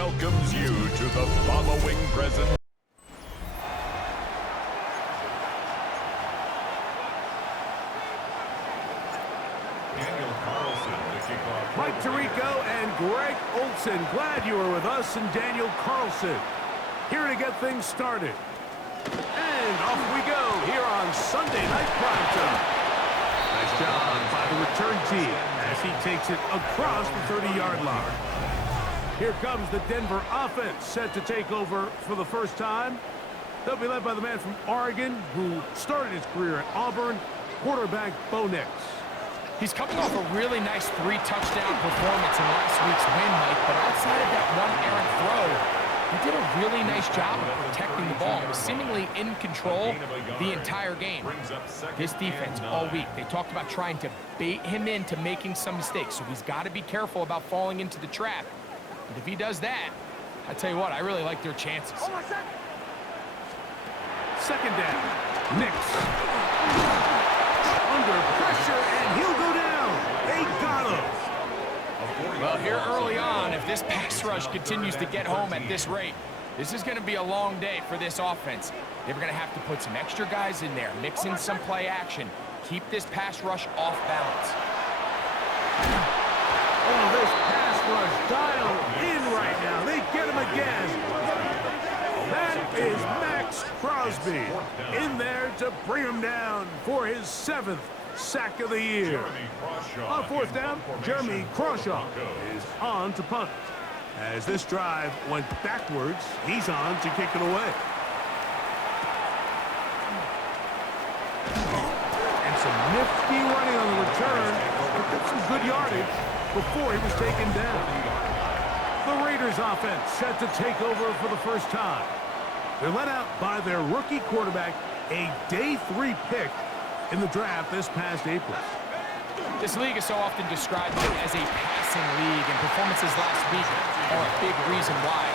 welcomes you to the following present. Mike Tirico and Greg Olson, glad you are with us, and Daniel Carlson here to get things started. And off we go here on Sunday Night Primetime. Nice job by the return team as he takes it across the 30-yard line. Here comes the Denver offense set to take over for the first time. They'll be led by the man from Oregon who started his career at Auburn, quarterback Bo Nix. He's coming off a really nice 3-touchdown performance in last week's win, Mike, but outside of that one errant throw, he did a really nice job of protecting the ball. He was seemingly in control the entire game. This defense all week, they talked about trying to bait him into making some mistakes, so he's got to be careful about falling into the trap. And if he does that, I tell you what, I really like their chances. Second down, Nix. Under pressure, and he'll go down. They got him. Well, here early on, if this pass rush continues to get home at this rate, this is going to be a long day for this offense. They're going to have to put some extra guys in there, mix in some play action, keep this pass rush off balance. Oh, this pass rush dialed in right now. They get him again. That is Max Crosby in there to bring him down for his 7th sack of the year. On fourth down, Jeremy Crawshaw is on to punt. As this drive went backwards, he's on to kick it away. And some nifty running on the return. Took some good yardage before he was taken down. The Raiders offense set to take over for the first time. They're led out by their rookie quarterback, a day 3 pick in the draft this past April. This league is so often described as a passing league, and performances last week are a big reason why.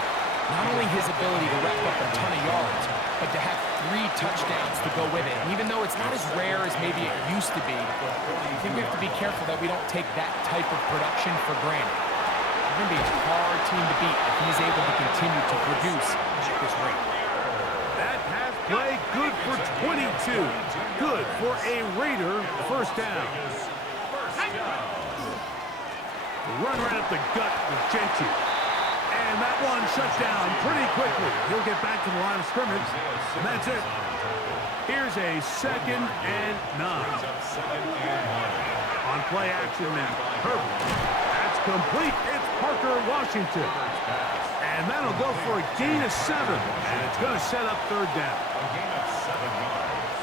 Not only his ability to rack up a ton of yards, but to have 3 touchdowns to go with it. And even though it's not as rare as maybe it used to be, I think we have to be careful that we don't take that type of production for granted. It's going to be a hard team to beat if he's able to continue to produce at this rate. That pass play good for 22. Good for a Raider first down. Run right up the gut with Genty. And that one shut down pretty quickly. He'll get back to the line of scrimmage. And that's it. Here's a 2nd and 9. On play action now. Herbert. That's complete. It's Parker Washington. And that'll go for a gain of 7. And it's going to set up 3rd down. A gain of 7 yards.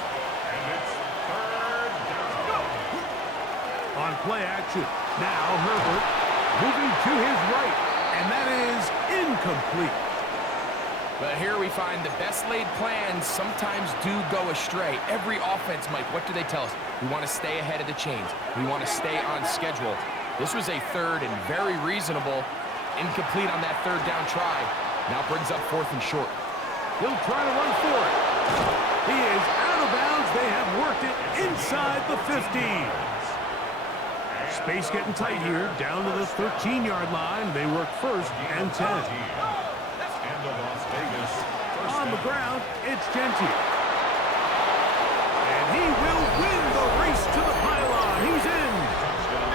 And it's 3rd down. On play action. Now Herbert moving to his right. And that is incomplete. But here we find the best laid plans sometimes do go astray. Every offense, Mike, what do they tell us? We want to stay ahead of the chains. We want to stay on schedule. This was a 3rd and very reasonable. Incomplete on that 3rd down try. Now brings up 4th and short. He'll try to run for it. He is out of bounds. They have worked it inside the 15. Space getting tight here. Down to the 13-yard line. They work 1st and 10. On the ground, it's Genty. And he will win the race to the pylon. He's in.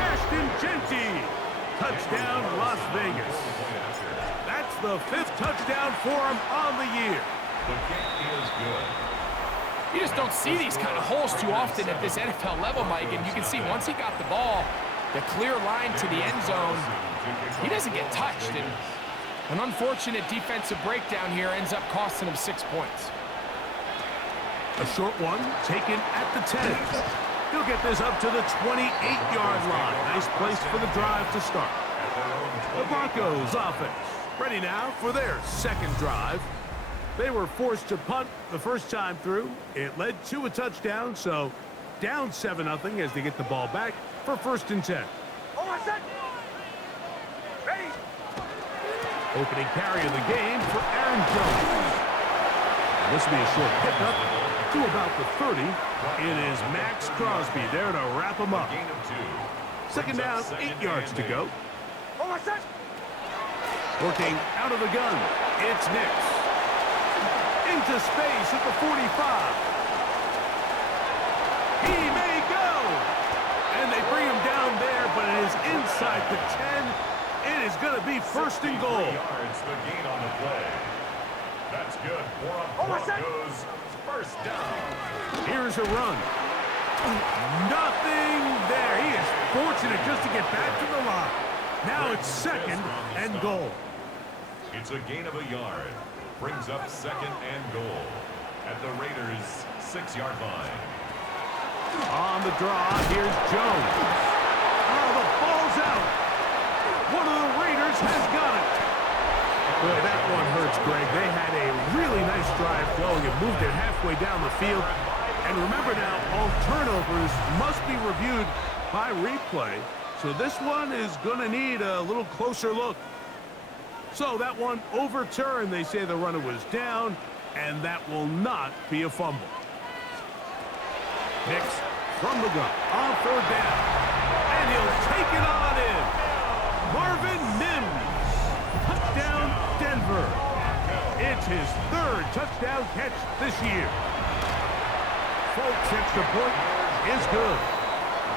Ashton Genty. Touchdown, Las Vegas. That's the 5th touchdown for him on the year. The kick is good. You just don't see these kind of holes too often at this NFL level, Mike. And you can see once he got the ball, the clear line to the end zone, he doesn't get touched. And an unfortunate defensive breakdown here ends up costing him 6 points. A short one taken at the 10. He'll get this up to the 28-yard line. Nice place for the drive to start. The Broncos offense ready now for their 2nd drive. They were forced to punt the first time through. It led to a touchdown, so down 7-0 as they get the ball back for 1st and 10. Opening carry of the game for Aaron Jones. And this will be a short pickup to about the 30. It is Max Crosby there to wrap him up. 2nd down, 8 yards to go. Working out of the gun, it's Nix. Into space at the 45. He may go! And they bring him down there, but it is inside the 10. It is going to be first and goal. Yards, the gain on the play. That's good for a Broncos first down. Here's a run. Nothing there. He is fortunate just to get back to the line. Now it's second and goal. It's a gain of a yard. Brings up second and goal at the Raiders' 6-yard line. On the draw, here's Jones. Oh, the ball's out. One of the Raiders has got it. Boy, that one hurts, Greg. They had a really nice drive going and moved it halfway down the field. And remember now, all turnovers must be reviewed by replay. So this one is going to need a little closer look. So that one overturned. They say the runner was down, and that will not be a fumble. Nix from the gun on third down. And he'll take it on in. Marvin Mims. Touchdown, Denver. It's his third touchdown catch this year. Folks, extra point is good.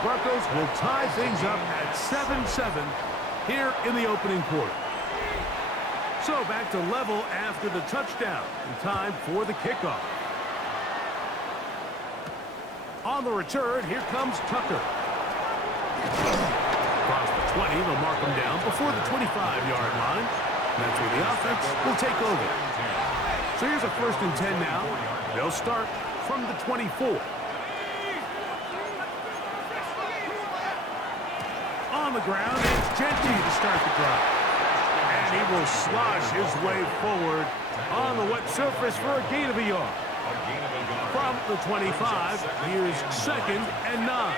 Broncos will tie things up at 7-7 here in the opening quarter. So back to level after the touchdown. And time for the kickoff. On the return, here comes Tucker. Across the 20, they'll mark him down before the 25-yard line. That's where the offense will take over. So here's a 1st and 10 now. They'll start from the 24. On the ground, it's Genty to start the drive. And he will slosh his way forward on the wet surface for a gain of a yard. From the 25, here's 2nd and 9.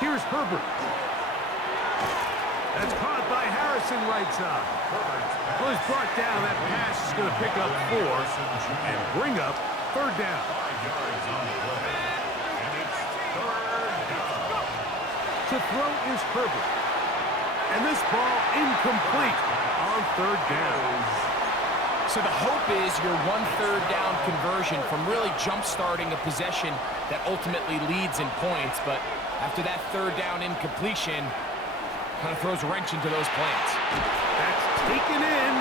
Here's Herbert. That's caught by Harrison right side. Well, he's brought down. That pass is going to pick up 4 and bring up 3rd down. To throw is Herbert. And this ball incomplete on 3rd down. So the hope is your 1/3 down conversion from really jump-starting a possession that ultimately leads in points. But after that 3rd down incompletion, kind of throws a wrench into those plans. That's taken in,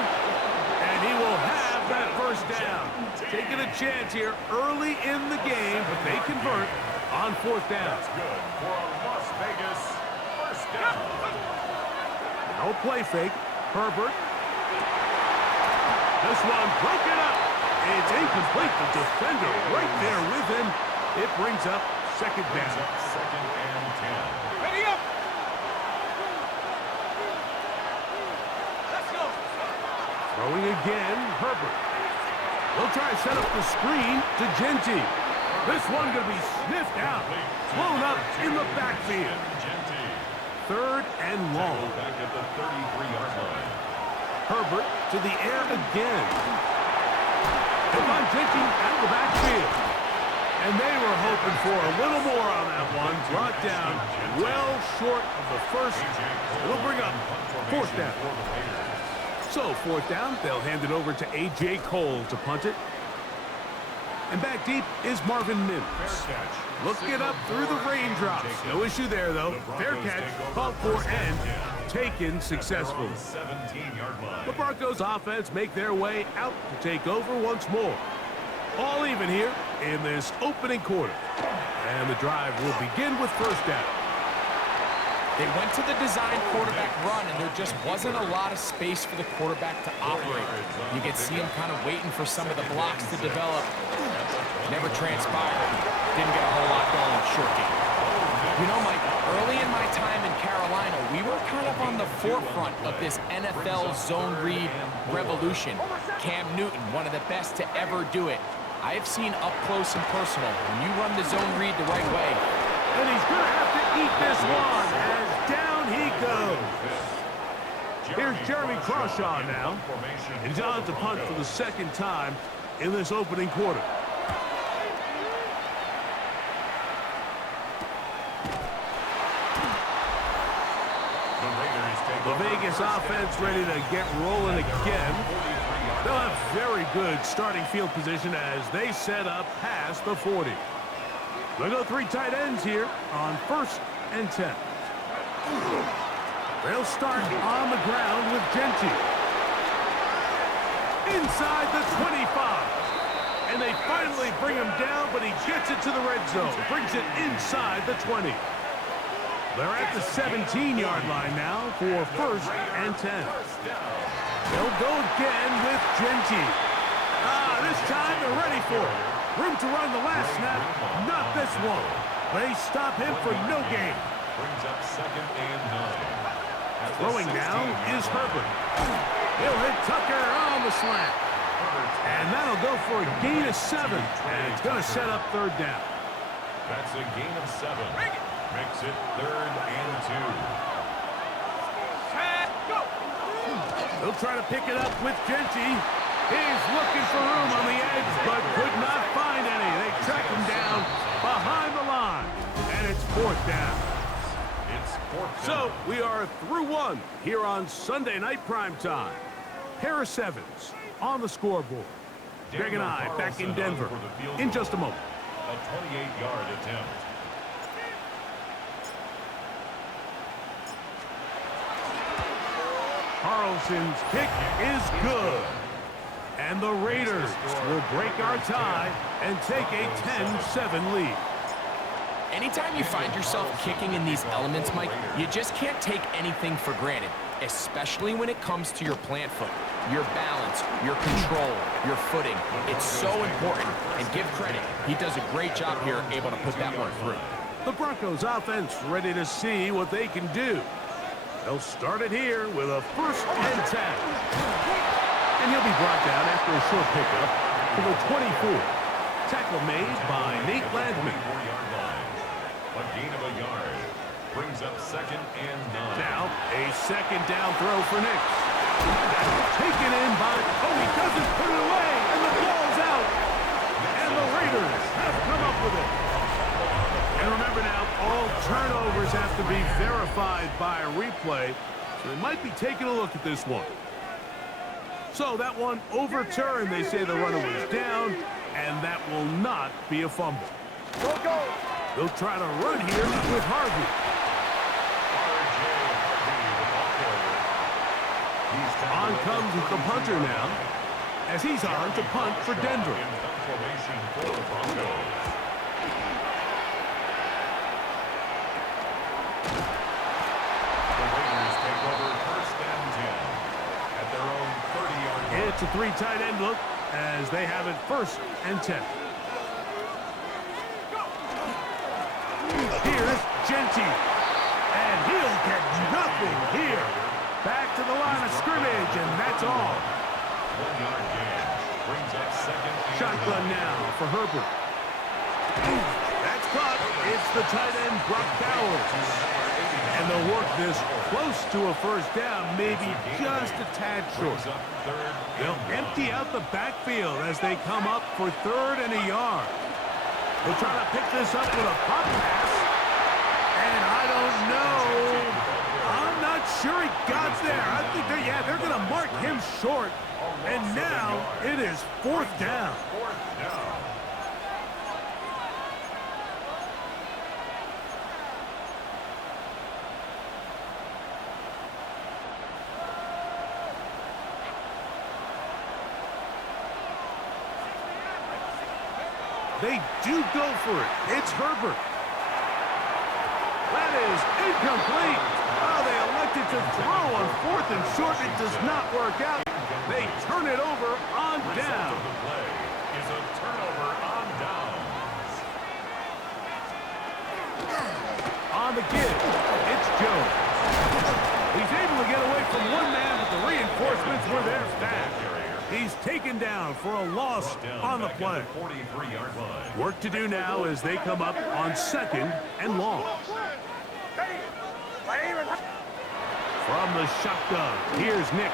and he will have that 1st down. Taking a chance here early in the game, but they convert on 4th down. That's good for a Las Vegas first down. No play fake. Herbert. This one broken up. It's incomplete. The defender right there with him. It brings up 2nd down. 2nd and 10. Ready up! Let's go. Throwing again, Herbert. They'll try to set up the screen to Genty. This one going to be sniffed out. Blown up in the backfield. 3rd and long. Back at the 33-yard line. Herbert to the air again. Devon Genty out of the backfield. And they were hoping for a little more on that one. Brought down well short of the 1st. It'll bring up 4th down. So 4th down, they'll hand it over to A.J. Cole to punt it. And back deep is Marvin Mims. Look it up through the raindrops. No issue there, though. Fair catch, called for, and taken successfully. The Broncos offense make their way out to take over once more. All even here in this opening quarter. And the drive will begin with 1st down. They went to the design quarterback run, and there just wasn't a lot of space for the quarterback to operate. You could see him kind of waiting for some of the blocks to develop. Never transpired. Didn't get a whole lot going in short game. You know, Mike, early in my time in Carolina, we were kind of on the forefront of this NFL zone read revolution. Cam Newton, one of the best to ever do it. I have seen up close and personal when you run the zone read the right way. And he's going to have to eat this one as down he goes. Here's Jeremy Crawshaw now. He's on to punt for the 2nd time in this opening quarter. The Raiders take The Vegas offense ready to get rolling again. They'll have very good starting field position as they set up past the 40. They'll go 3 tight ends here on 1st and 10. They'll start on the ground with Genty. Inside the 25. And they finally bring him down, but he gets it to the red zone. Brings it inside the 20. They're at the 17-yard line now for 1st and 10. They'll go again with Genty. This time they're ready for it. Room to run the last snap, not this one. They stop him for no gain. Brings up 2nd and 9. Throwing now is Herbert. He'll hit Tucker on the slant. And that'll go for a gain of 7. And it's going to set up 3rd down. That's a gain of 7. Makes it 3rd and 2. They'll try to pick it up with Genty. He's looking for room on the edge, but could not find any. They track him down behind the line. And it's 4th down. It's 4th down. So we are through 1 here on Sunday Night Primetime. Harris Evans on the scoreboard. Greg and I back in Denver in just a moment. A 28-yard attempt. Carlson's kick is good. And the Raiders will break our tie and take a 10-7 lead. Anytime you find yourself kicking in these elements, Mike, you just can't take anything for granted, especially when it comes to your plant foot, your balance, your control, your footing. It's so important, and give credit. He does a great job here, able to put that one through. The Broncos offense ready to see what they can do. They'll start it here with a 1st and 10. And he'll be brought down after a short pickup to the 24. Tackle made by Nate Landman. A gain of a yard. Brings up 2nd and 9. Now, a 2nd down throw for Nix. Taken in by... Oh, he doesn't put it away, and the ball's out. And the Raiders have come up with it. And remember now, all turnovers have to be verified by a replay, so they might be taking a look at this one. So that one overturned. They say the runner was down, and that will not be a fumble. They'll try to run here with Harvey. On comes the punter now, as he's on to punt for Denver. It's a 3 tight end look as they have it 1st and 10. Here's Genty, and he'll get nothing here. Back to the line of scrimmage, and that's all. 1-yard gain. Brings up 2nd and Shotgun now for Herbert. That's caught. It's the tight end, Brock Bowers. And they'll work this close to a 1st down, maybe just a tad short. They'll empty out the backfield as they come up for 3rd and a yard. They'll try to pick this up with a pop pass. And I don't know. I'm not sure he got there. I think they're going to mark him short. And now it is 4th down. 4th down. They do go for it. It's Herbert. That is incomplete. Oh, they elected to throw on 4th and short. It does not work out. They turn it over on down. The play is a turnover on downs. On the give, it's Jones. He's able to get away from one man, but the reinforcements were there fast. He's taken down for a loss on the play. Work to do now as they come up on 2nd and long. From the shotgun, here's Nix.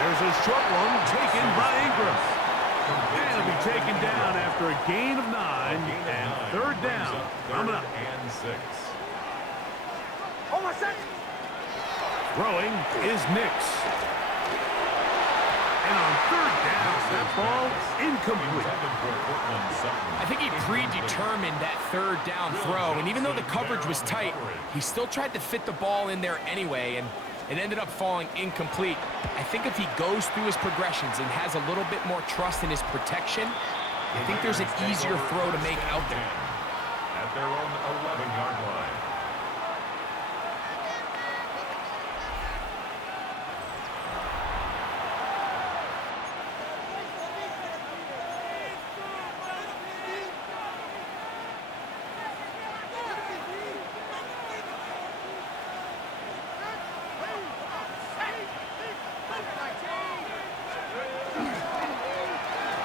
There's a short one taken by Ingram. And it'll be taken down after a gain of 9 and 3rd down. Coming up. And 6. Throwing is Nix. And on third down, that ball incomplete. I think he predetermined that third down throw, and even though the coverage was tight, he still tried to fit the ball in there anyway, and it ended up falling incomplete. I think if he goes through his progressions and has a little bit more trust in his protection, I think there's an easier throw to make out there. At their own 11-yard line.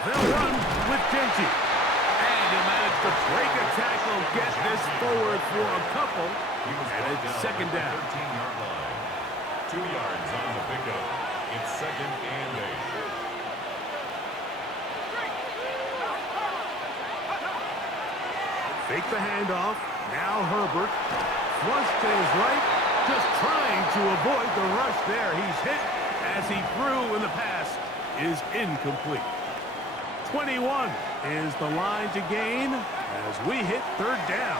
They'll run with Genty. And he'll manage to break a tackle, get this forward for a couple. And it's second down. 13-yard line. 2 yards on the pickup. It's second and 8. Fake the handoff. Now Herbert. Flush to his right. Just trying to avoid the rush there. He's hit as he threw, and the pass is incomplete. 21 is the line to gain as we hit third down.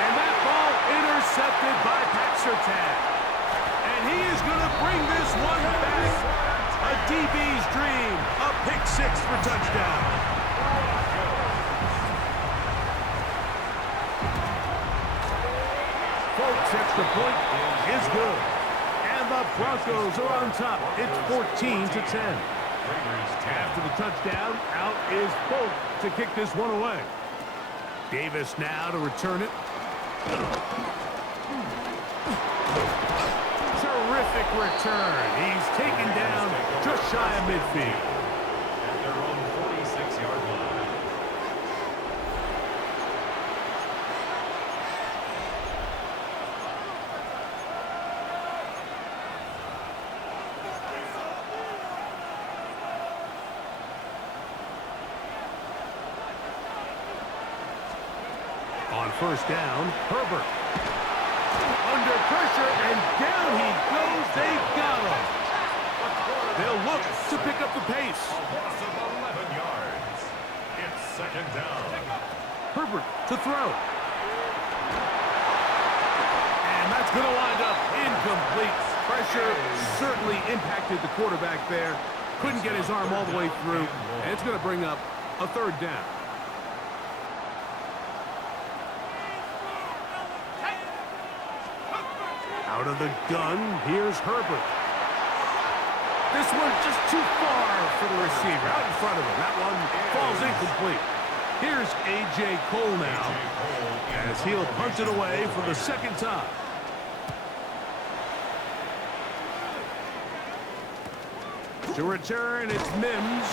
And that ball intercepted by Paxertan. And he is going to bring this one back. A DB's dream. A pick six for touchdown. Folks, extra point is good. And the Broncos are on top. It's 14-10. After the touchdown, out is Folk to kick this one away. Davis now to return it. Terrific return. He's taken down just shy of midfield. At their own 46-yard line. On first down, Herbert. Under pressure, and down he goes. They've got him. They'll look to pick up the pace. A loss of 11 yards. It's second down. Herbert to throw. And that's going to wind up incomplete. Pressure certainly impacted the quarterback there. Couldn't get his arm all the way through. And it's going to bring up a third down. Out of the gun, here's Herbert. This one's just too far for the receiver. Out in front of him. That one falls incomplete. Here's A.J. Cole now as he'll punt it away for the second time. To return, it's Mims.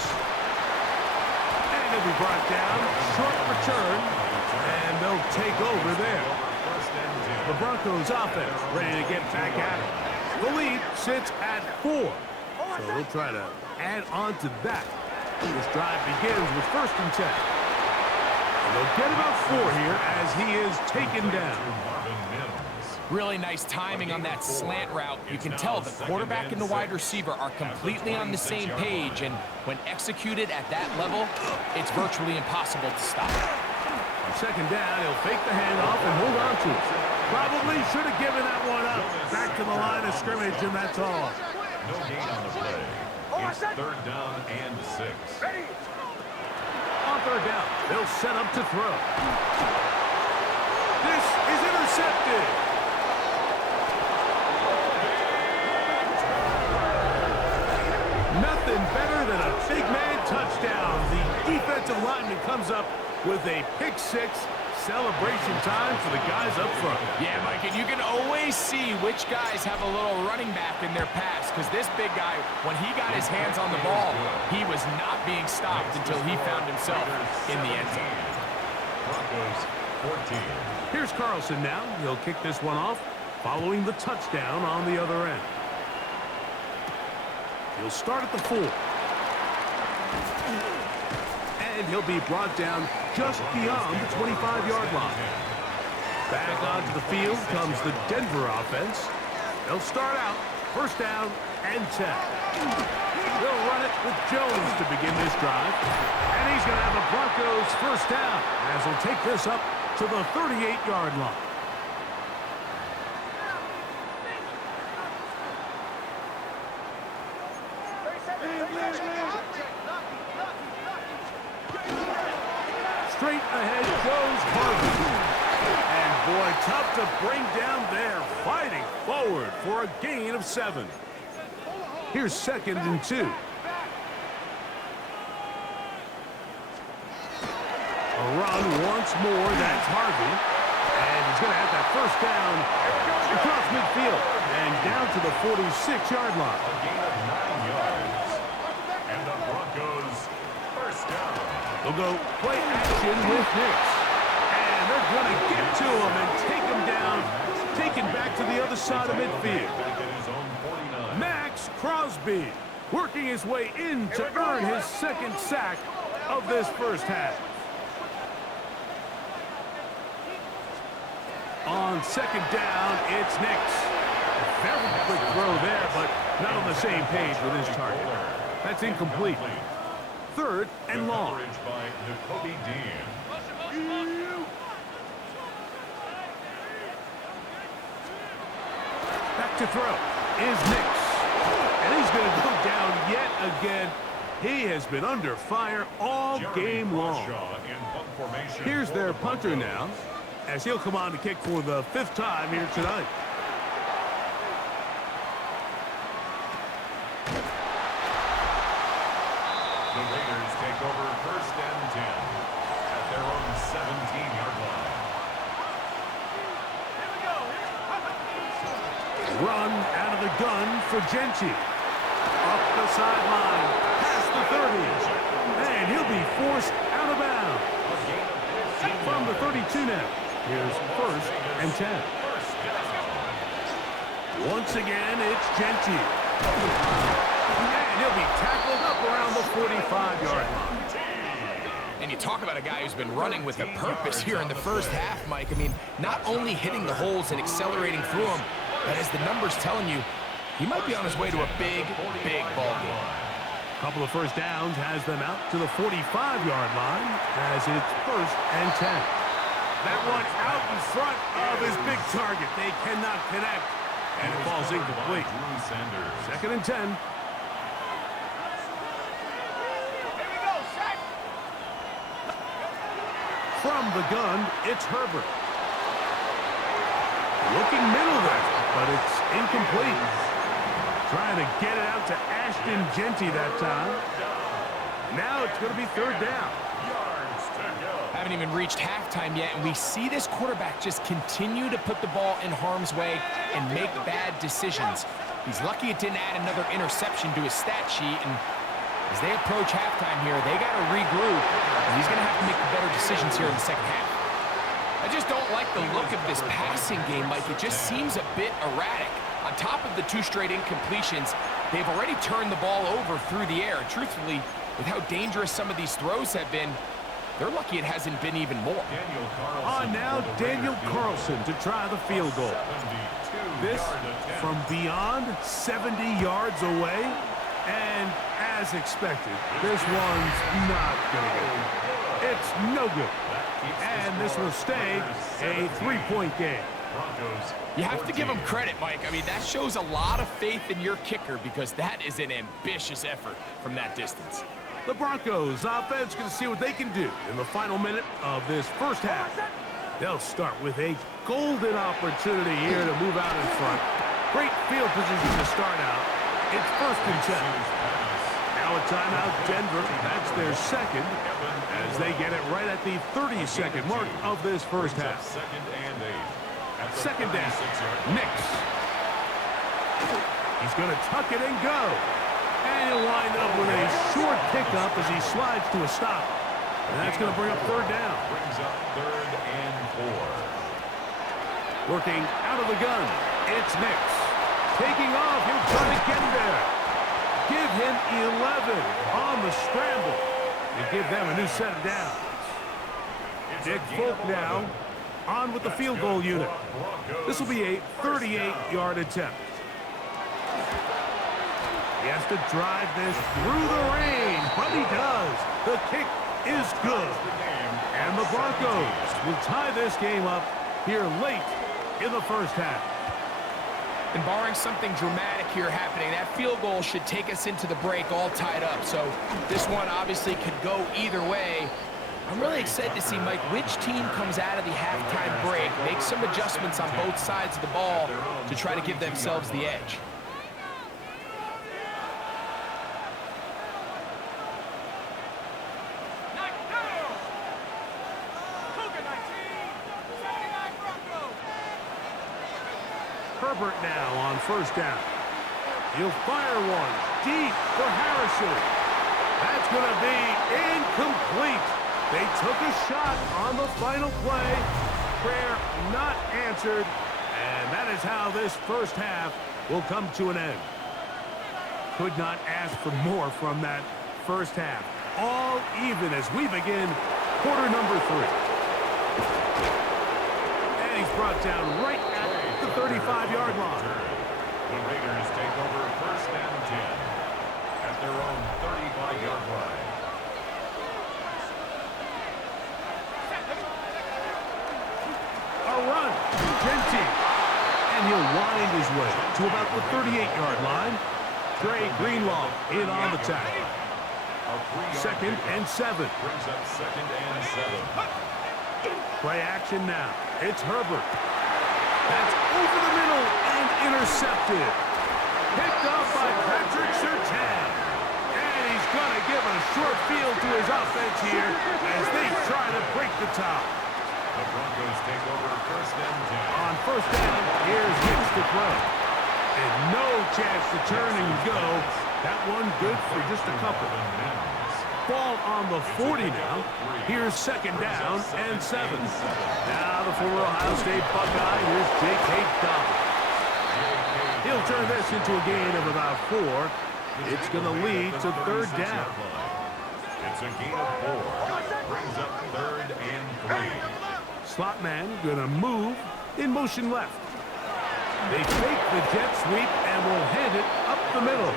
And he'll be brought down. Short return. And they'll take over there. The Broncos offense ready to get back at it. The lead sits at 4. So they'll try to add on to that. This drive begins with 1st and 10. And they'll get about 4 here as he is taken down. Really nice timing on that slant route. You can tell the quarterback and the wide receiver are completely on the same page, and when executed at that level, it's virtually impossible to stop. On second down, he'll fake the handoff and hold on to it. Probably should have given that one up. Back to the line of scrimmage, and that's all. No gain on the play. It's third down and 6. On third down, they'll set up to throw. This is intercepted. Nothing better than a big man touchdown. The defensive lineman comes up with a pick six. Celebration time for the guys up front. Yeah, Mike, and you can always see which guys have a little running back in their pass, because this big guy, when he got his hands on the ball, he was not being stopped until he found himself in the end zone. Broncos 14. Here's Carlson now. He'll kick this one off following the touchdown on the other end. He'll start at the 4. And he'll be brought down just beyond the 25-yard line. Back onto the field comes the Denver offense. They'll start out first down and 10. They'll run it with Jones to begin this drive. And he's going to have the Broncos first down as he'll take this up to the 38-yard line. Straight ahead goes Harvey. And boy, tough to bring down there. Fighting forward for a gain of 7. Here's 2nd and 2. A run once more. That's Harvey. And he's going to have that first down across midfield. And down to the 46-yard line. A gain of 9 yards. And the Broncos first down. They'll go play action with Hicks. And they're going to get to him and take him down. Taken back to the other side of midfield. Back at his own 49. Max Crosby working his way in to earn his 2nd sack of this first half. On 2nd down, it's Nicks. A very quick throw there, but not on the same page with his target. That's incomplete. 3rd and long. Coverage by Nakobe Dean. Back to throw is Nicks. And he's going to go down yet again. He has been under fire all game long. Here's their punter now, as he'll come on to kick for the 5th time here tonight. The Raiders take over first and 10 at their own 17-yard line. Run out of the gun for Gentry. Up the sideline, past the 30. And he'll be forced out of bounds. From the 32 now. Here's 1st and 10. Once again, it's Gentry. And he'll be tackled up around the 45-yard line. And you talk about a guy who's been running with a purpose here in the first half, Mike. I mean, not only hitting the holes and accelerating through them, but as the numbers telling you, he might be on his way to a big, big ball game. Couple of first downs has them out to the 45-yard line as it's 1st and 10. That one out in front of his big target. They cannot connect, and it falls incomplete. 2nd and 10. From the gun, it's Herbert. Looking middle there, but it's incomplete. Trying to get it out to Ashton Gentry that time. Now it's going to be 3rd down. Haven't even reached halftime yet, and we see this quarterback just continue to put the ball in harm's way and make bad decisions. He's lucky it didn't add another interception to his stat sheet, and as they approach halftime here, they got to regroup, and he's going to have to make better decisions here in the second half. I just don't like the look of this passing game, Mike. It just seems a bit erratic. On top of the 2 straight incompletions, they've already turned the ball over through the air. Truthfully, with how dangerous some of these throws have been, they're lucky it hasn't been even more. On now, Daniel Carlson to try the field goal. This from beyond 70 yards away. And as expected, this one's not going to go. It's no good. And this will stay a 3-point game. You have to give him credit, Mike. I mean, that shows a lot of faith in your kicker because that is an ambitious effort from that distance. The Broncos offense going to see what they can do in the final minute of this first half. They'll start with a golden opportunity here to move out in front. Great field position to start out. It's 1st and 10. Now a timeout, Denver. That's their 2nd as they get it right at the 30-second mark of this first half. 2nd down. Nicks. He's going to tuck it and go. And he'll wind up with a short pickup as he slides to a stop. And that's going to bring up 3rd down. Brings up 3rd and 4. Working out of the gun, it's Nicks. Taking off, he'll try to get there. Give him 11 on the scramble. And give them a new set of downs. Dick Folk now on with the field goal unit. This will be a 38-yard attempt. He has to drive this through the rain, but he does. The kick is good. And the Broncos will tie this game up here late in the first half. And barring something dramatic here happening, that field goal should take us into the break all tied up. So this one obviously could go either way. I'm really excited to see, Mike, which team comes out of the halftime break, make some adjustments on both sides of the ball to try to give themselves the edge. Herbert now on first down. He'll fire one deep for Harrison. That's going to be incomplete. They took a shot on the final play. Prayer not answered. And that is how this first half will come to an end. Could not ask for more from that first half. All even as we begin quarter number 3. And he's brought down right at the 35-yard line. The Raiders take over first and 10 at their own 35-yard line. A run, Genty. And he'll wind his way to about the 38-yard line. Trey Greenlaw in on the tackle. Second and 7. Brings up second and 7. Play action now. It's Herbert. That's over the middle and intercepted. Picked up by Patrick Surtain. And he's going to give a short field to his offense here as they try to break the top. The Broncos take over first and 10. On first down, here's Hicks to throw. And no chance to turn and go. That one good for just a couple. Ball on the 40 now. Here's second down and 7. Now the former Ohio State Buckeye. Here's J.K. Dobbins. He'll turn this into a gain of about 4. It's going to lead to third down. It's a gain of 4. Brings up third and 3. Slot man going to move in motion left. They fake the jet sweep and will hand it up the middle.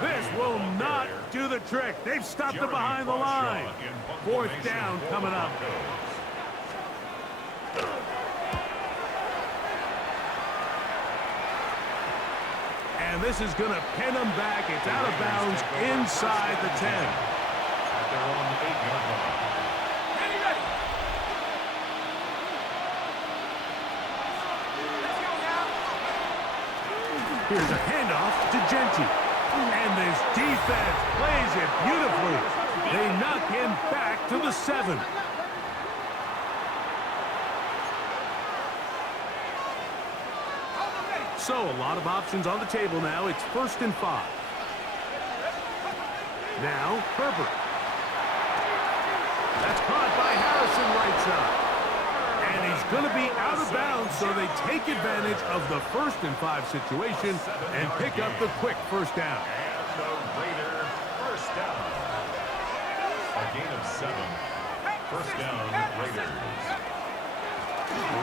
This will not do the trick. They've stopped it behind the line. Fourth down coming up. And this is going to pin them back. It's out of bounds inside the 10. At their own 8-yard line. Here's a handoff to Genty. And this defense plays it beautifully. They knock him back to the 7. So a lot of options on the table now. It's first and 5. Now Herbert. That's caught by Harrison right side. And he's going to be out of bounds, so they take advantage of the first and 5 situation and pick up the quick first down. And the Raider first down. A gain of 7. First down, Raiders.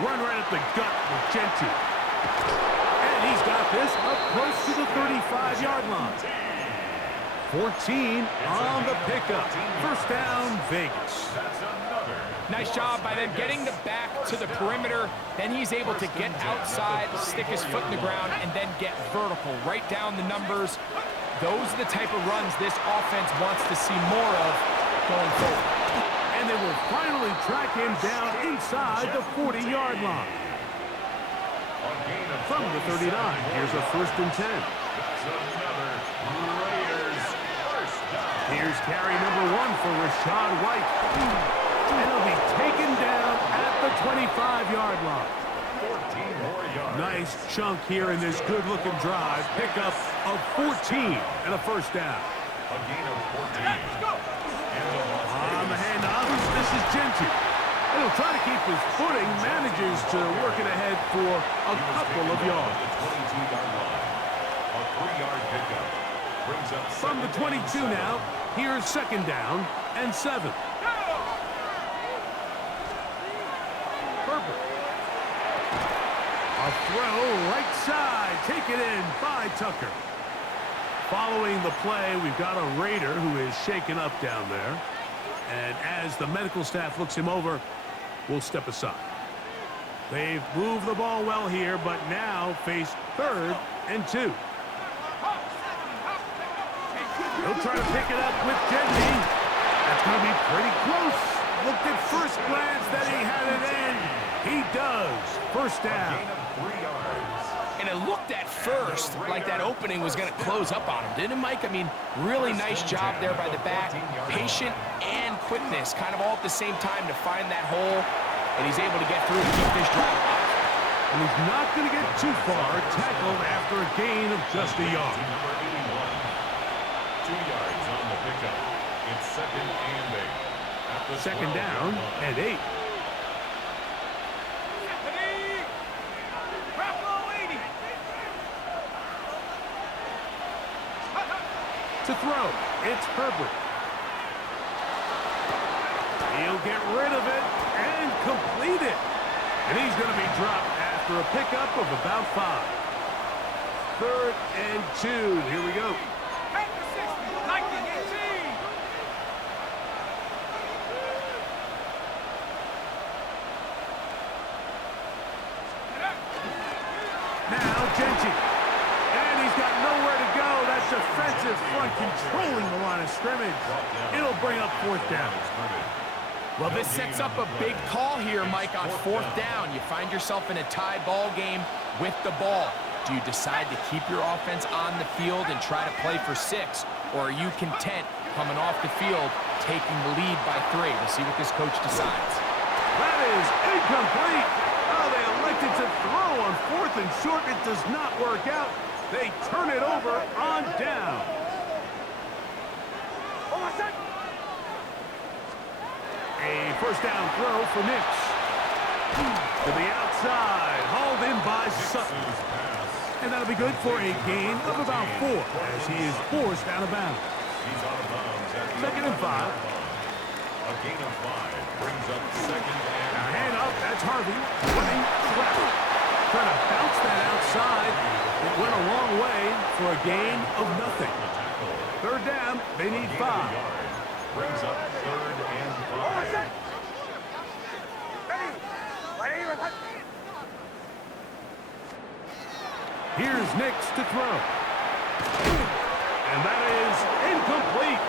Run right at the gut with Genty. And he's got this up close to the 35-yard line. 14 on the pickup. First down, Vegas. That's another. Nice job by them getting the back to the perimeter. Then he's able to get outside, stick his foot in the ground, and then get vertical. Right down the numbers. Those are the type of runs this offense wants to see more of going forward. And they will finally track him down inside the 40-yard line. From the 39, here's a first and 10. That's another Raiders first down. Here's carry number 1 for Rashad White. And he'll be taken down at the 25-yard line. 14 more yards. Nice chunk here in this good-looking drive. Pickup of 14 and a first down. A gain of 14. And the On the handoff, this is Genty. And he'll try to keep his footing, manages to work it ahead for a couple of yards. The 22-yard line. A 3-yard pickup. Brings up From the 22 now, here's second down and 7. Herbert. A throw right side, taken in by Tucker. Following the play, we've got a Raider who is shaken up down there. And as the medical staff looks him over, we'll step aside. They've moved the ball well here, but now face 3rd and 2. He'll try to pick it up with Genty. That's going to be pretty close. Looked at first glance that he had it in. He does. First down. Gain of 3 yards. And it looked at first like that opening was going to close up on him, didn't it, Mike? I mean, really nice job there by the back. Patient and quickness, kind of all at the same time to find that hole. And he's able to get through to keep this drive alive. And he's not going to get too far. Tackled after a gain of just a yard. Number 81. 2 yards on the pickup. It's 2nd and 8. At the 2nd 12-yard down line. and 8. To throw, it's Herbert. He'll get rid of it and complete it. And he's going to be dropped after a pickup of about 5. 3rd and 2. Here we go. Now Genty. And he's got nowhere to go. That defensive front controlling the line of scrimmage. It'll bring up 4th down. Well, this sets up a big call here, Mike, on 4th down. You find yourself in a tie ball game with the ball. Do you decide to keep your offense on the field and try to play for 6? Or are you content coming off the field, taking the lead by 3? We'll see what this coach decides. That is incomplete. Oh, they elected to throw on 4th and short. It does not work out. They turn it over on down. A first down throw for Nix. To the outside, hauled in by Sutton. And that'll be good for a gain of about 4 as he is forced out of bounds. He's out of bounds at the 2nd and 5. A gain of 5 brings up 2nd and Now hand up, that's Harvey. Running left. Trying to bounce that outside. It went a long way for a gain of nothing. 3rd down, they need 5. brings up 3rd and 5. Here's Nix to throw. And that is incomplete.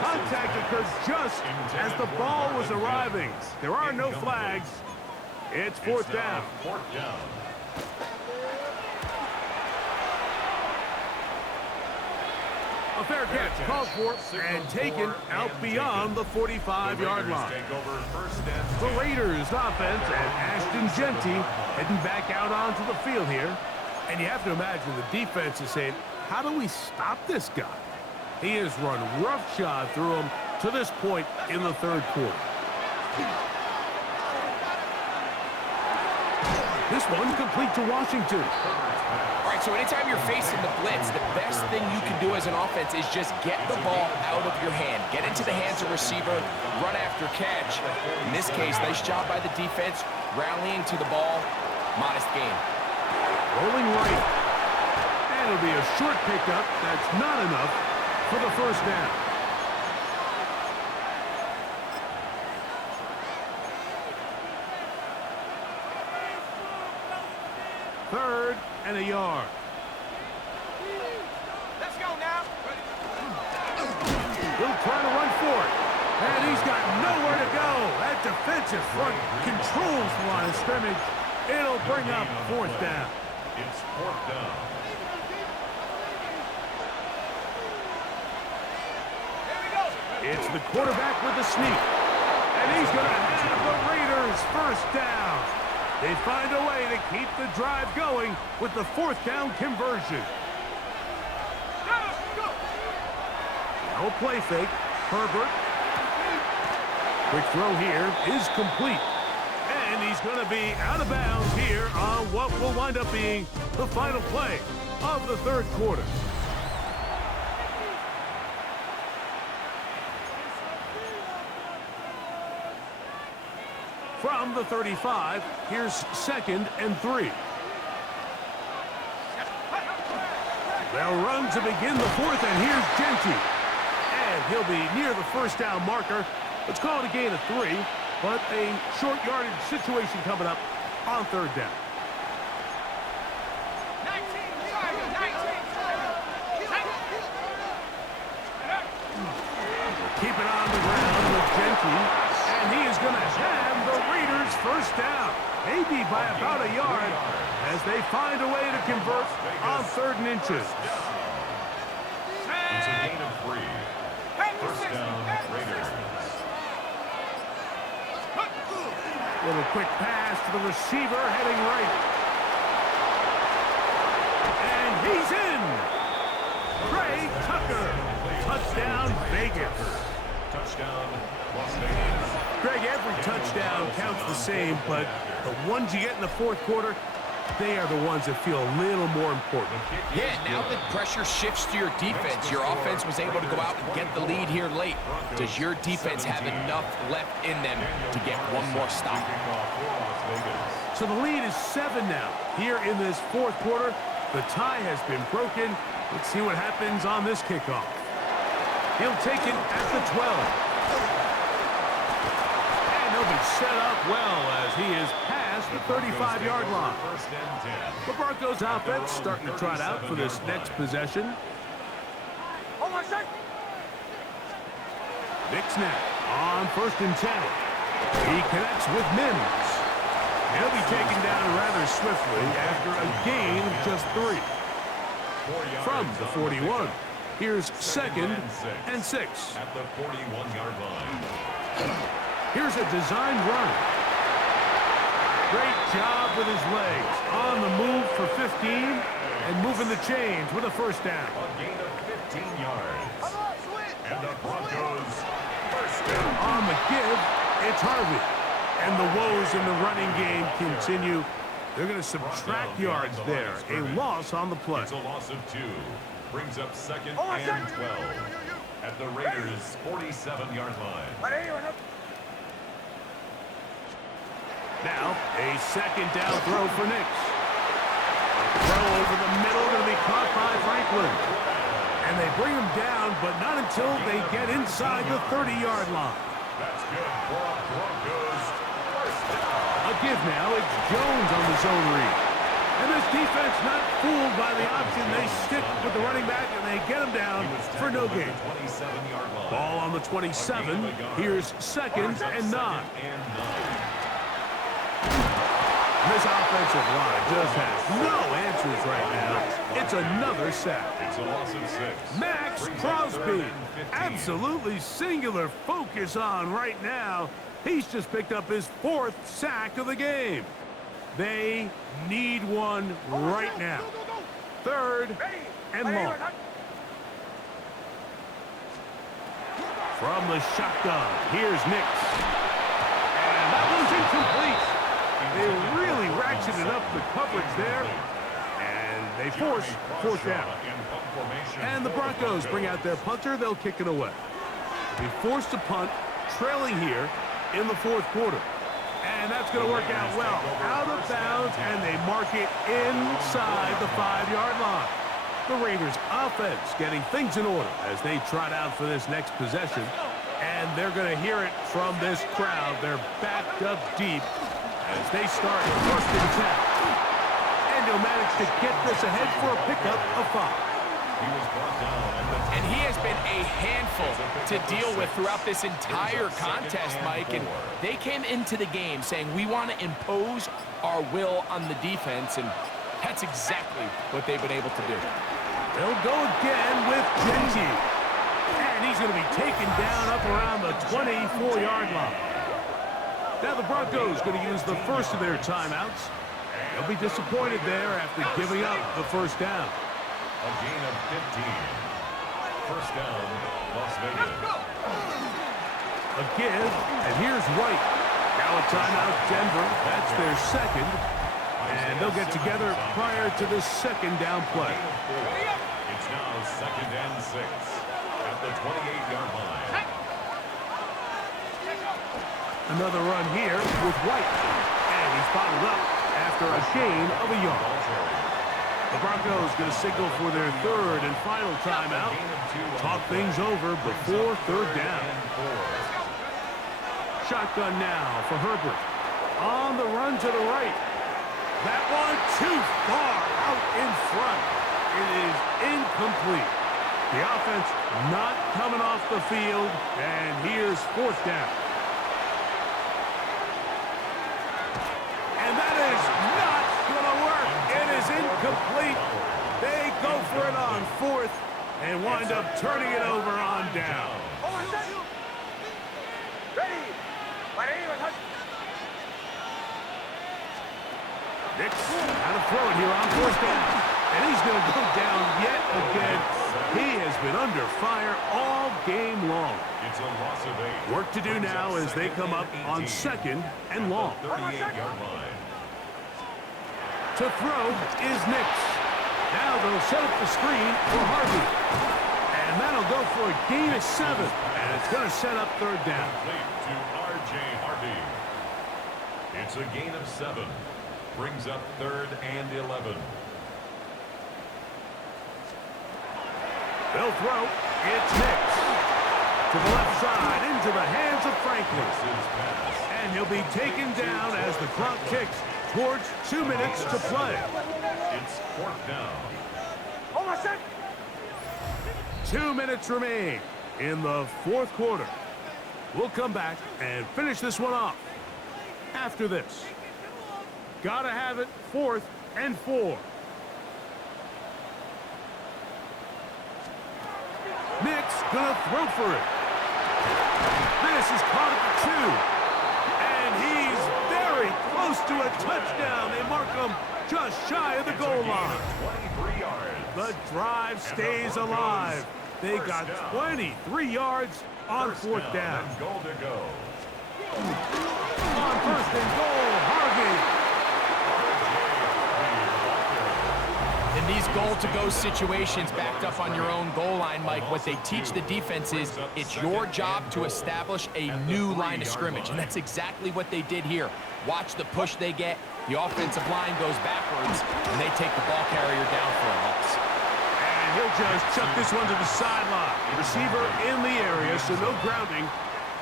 Contact occurred just as the ball was arriving. There are no flags. It's 4th down. 4th down. A fair catch called for and taken out beyond the 45-yard line. The Raiders offense and Ashton Genty heading back out onto the field here. And you have to imagine the defense is saying, how do we stop this guy? He has run roughshod through him to this point in the 3rd quarter. This one complete to Washington. All right, so anytime you're facing the blitz, the best thing you can do as an offense is just get the ball out of your hand. Get into the hands of receiver, run after catch. In this case, nice job by the defense, rallying to the ball. Modest gain. Rolling right. And it'll be a short pickup. That's not enough for the 1st down. Third and a yard. Let's go now. He'll try to run for it. And he's got nowhere to go. That defensive front controls the line of scrimmage. It'll bring up 4th down. It's 4th down. It's the quarterback with the sneak. And he's going to have the Raiders 1st down. They find a way to keep the drive going with the 4th down conversion. No play fake. Herbert. Quick throw here is complete. And he's going to be out of bounds here on what will wind up being the final play of the 3rd quarter. From the 35, here's 2nd and 3. They'll run to begin the fourth, and here's Genty. And he'll be near the first down marker. Let's call it a gain of 3, but a short yardage situation coming up on third down. Keep it on the ground with Genty, and he is going to have the Raiders first down, maybe by about a yard, as they find a way to convert on 3rd and inches. It's a gain of 3. First down, Raiders. Little quick pass to the receiver, heading right. And he's in! Trey Tucker. Touchdown, Vegas. Touchdown, Las Vegas. Greg, every touchdown counts the same, but the ones you get in the fourth quarter, they are the ones that feel a little more important. Yeah, now the pressure shifts to your defense. Your offense was able to go out and get the lead here late. Does your defense have enough left in them to get one more stop? So the lead is 7 now. Here in this fourth quarter, the tie has been broken. Let's see what happens on this kickoff. He'll take it at the 12. And he'll be set up well as he is past the 35-yard line. The Broncos offense starting to trot out for this next possession. Big snap on 1st and 10. He connects with Mims. He'll be taken down rather swiftly after a gain of just 3. From the 41. Here's 2nd and 6. At the 41-yard line. Here's a designed run. Great job with his legs. On the move for 15 and moving the chains with a first down. A gain of 15 yards. And the Broncos first down. On the give, it's Harvey. And the woes in the running game continue. They're going to subtract yards there. A loss on the play. It's a loss of 2. Brings up 2nd and 12 at the Raiders' 47-yard line. Now, a 2nd down throw for Nix. Throw over the middle, going to be caught by Franklin. And they bring him down, but not until they get inside the 30-yard line. That's good for a Broncos first down. A give now. It's Jones on the zone read. And this defense not fooled by the option. They stick with the running back, and they get him down for no gain. Ball on the 27. Here's 2nd and 9. This offensive line just has no answers right now. It's another sack. It's a loss of 6. Max Crosby. Absolutely singular focus on right now. He's just picked up his 4th sack of the game. They need one right now. 3rd and long. From the shotgun, here's Nix. And that one's incomplete. They really ratcheted up the coverage there. And they force 4th down. And the Broncos bring out their punter. They'll kick it away. They forced to punt, trailing here in the fourth quarter. And that's going to work out well. Out of bounds, and they mark it inside the 5-yard line. The Raiders offense getting things in order as they trot out for this next possession. And they're going to hear it from this crowd. They're backed up deep as they start 1st and 10. And he'll manage to get this ahead for a pickup of 5. And he has been a handful to deal with throughout this entire contest, Mike. And they came into the game saying, we want to impose our will on the defense. And that's exactly what they've been able to do. They'll go again with Genty. And he's going to be taken down up around the 24-yard line. Now the Broncos going to use the first of their timeouts. They'll be disappointed there after giving up the first down. A gain of 15. First down, Las Vegas. A give, and here's White. Now a timeout, Denver. That's their 2nd. And they'll get together prior to the 2nd down play. It's now 2nd and 6 at the 28-yard line. Another run here with White. And he's bottled up after a gain of a yard. The Broncos going to signal for their third and final timeout. Talk things over before third down. Shotgun now for Herbert. On the run to the right. That one too far out in front. It is incomplete. The offense not coming off the field, and here's fourth down. And that is not going to work. It is incomplete. They go for it on fourth and wind up turning it over on down. Nix out of throw it here on fourth down. And he's going to go down yet again. He has been under fire all game long. It's a loss of 8. Work to do now as they come up on second and long. 38-yard line. To throw is Nix. Now they'll set up the screen for Harvey. And that'll go for a gain of 7. And it's going to set up third down. Complete to R.J. Harvey. It's a gain of 7. Brings up third and 11. They'll throw. It's Nix. To the left side, into the hands of Franklin. And he'll be taken down as the clock ticks towards 2 minutes to play. It's fourth down. 2 minutes remain in the fourth quarter. We'll come back and finish this one off after this. Gotta have it, 4th and 4. Nix gonna throw for it. This is caught at the 2. And he's very close to a touchdown. They mark him just shy of the goal line. 23 yards. The drive stays alive. They got 23 yards on fourth down. And goal to go. On first and goal, Harvey. In these goal-to-go situations backed up on your own goal line, Mike, what they teach the defense is it's your job to establish a new line of scrimmage, and that's exactly what they did here. Watch the push they get. The offensive line goes backwards, and they take the ball carrier down for a loss. And he'll just chuck this one to the sideline. Receiver in the area, so no grounding,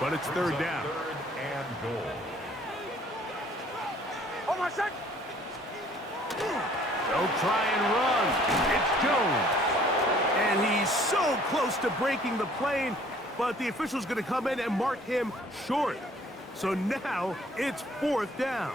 but it's third down. Third and goal. They'll try and run. It's Jones. And he's so close to breaking the plane, but the official's going to come in and mark him short. So now it's fourth down.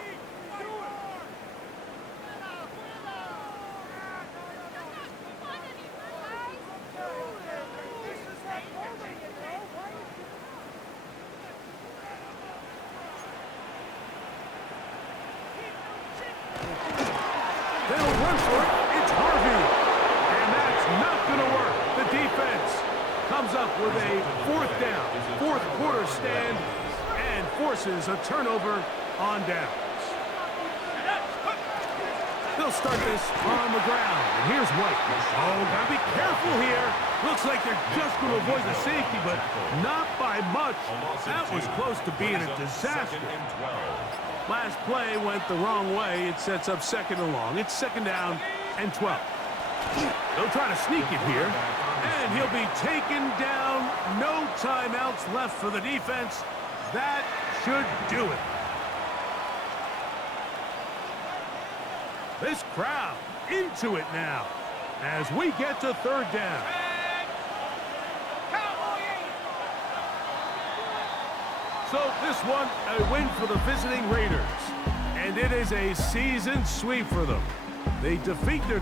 They'll run for it. It's Harvey. And that's not going to work. The defense comes up with a fourth down, fourth quarter stand, and forces a turnover on downs. They'll start this on the ground. And here's White. Oh, gotta be careful here. Looks like they're just going to avoid the safety, but not by much. That was close to being a disaster. Last play went the wrong way. It sets up second and long. It's second down and 12. They'll try to sneak it here. And he'll be taken down. No timeouts left for the defense. That should do it. This crowd into it now as we get to third down. So this one, a win for the visiting Raiders. And it is a season sweep for them. They defeat their